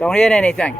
Don't hear anything.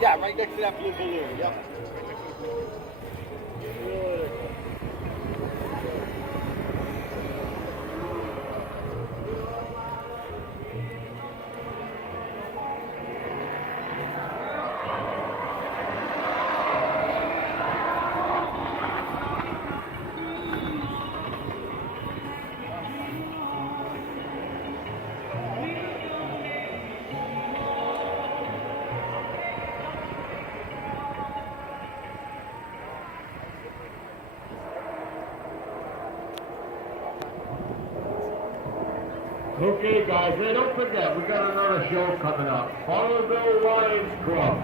Yeah, right next to that blue balloon. Yep. Okay, guys, hey, don't forget, we got another show coming up. Bonneville Lions Club.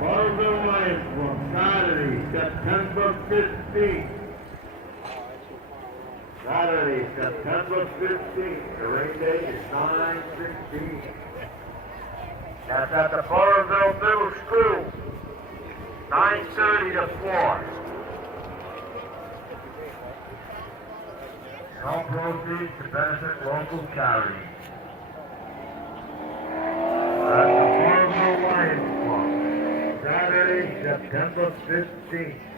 Bonneville Lions Club, Saturday, September 15th. Saturday, September 15th. The rain date is 9/16. That's at the Bonneville Middle School. 9:30 to 4. All proceeds to benefit local charities. That's the Bonneville Lions Club. Saturday, September 15th.